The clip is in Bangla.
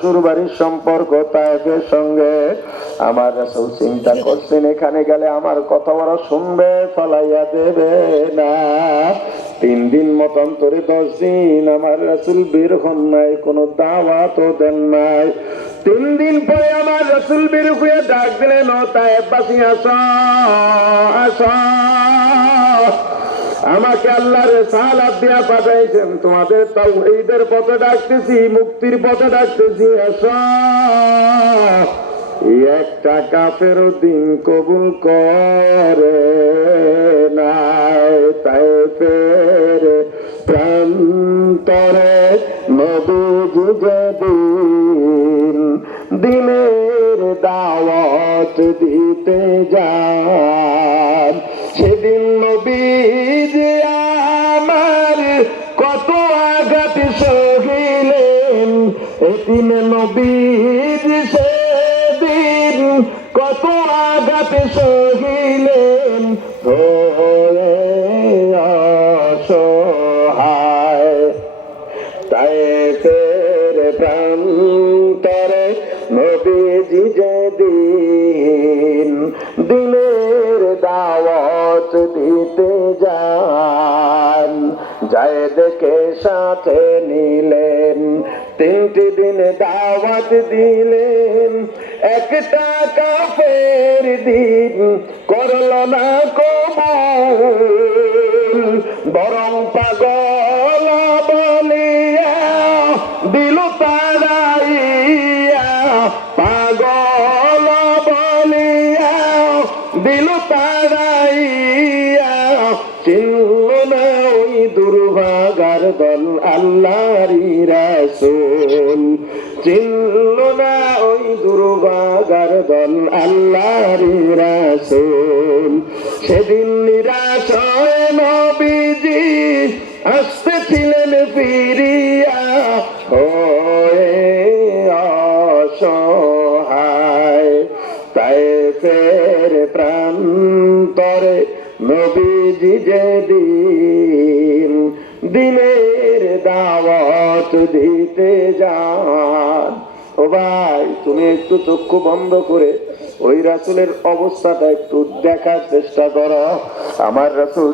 শ্বশুর বাড়ির সম্পর্ক তায়েফের সঙ্গে। আমার রাসূল চিন্তা করছেন এখানে গেলে আমার কথা ওরা শুনবে, ফলাইয়া দেবে না। 3 দিন মতান্তরে 10 দিন আমার রাসূল বের হন নাই, কোনো দাওয়াতও দেন নাই। 3 দিন পরে আমার রাসূল বের হয়ে ডাক দিলেন, ও তায়েফবাসী আসো আসো, আমাকে আল্লাহ রিসালাত দিয়া পাঠাইছেন, তোমাদের তাওহীদের পথে ডাকতেছি, মুক্তির পথে ডাকতেছি, আসো। একটা কাফের দিন কবুল করে নাই। তায়েফের প্রান্তরে নবীজি যেদিন দিনের দাওয়াত দিতে যান, সেদিন নবীজি আমার কত আঘাত সহিলেন। এদিন নবীজি সেদিন কত আঘাত সহিলেন, অসহায়। তায়েফের প্রান্তরে নবীজি যেদিন দিনের দাওয়াত দিতে যান, যায় দেখে সাথে নিলেন, 3টি দিন দাওয়াত দিলেন। একটা কাফের দিন করল না কবুল, বরং পাগল বলিয়া দিল তাড়াইয়া, পাগল বলিয়া দিল তাড়াইয়া। চিনল না ওই দুর্ভাগার দল আল্লাহরই রাসূল, চিনল না ওই দুর্ভাগার দল আল্লাহরই রাসূল। সেদিন নিরাশ হয়ে নবীজি আসতেছিলেন ফিরিয়া, হয়ে অসহায়। তায়েফের প্রান্তরে নবীজি যেদিন দিনের দাওয়াত দিতে যান। ও ভাই, তুমি একটু চক্ষু বন্ধ করে ওই রাসূলের অবস্থাটা একটু দেখার চেষ্টা করো। আমার রাসূল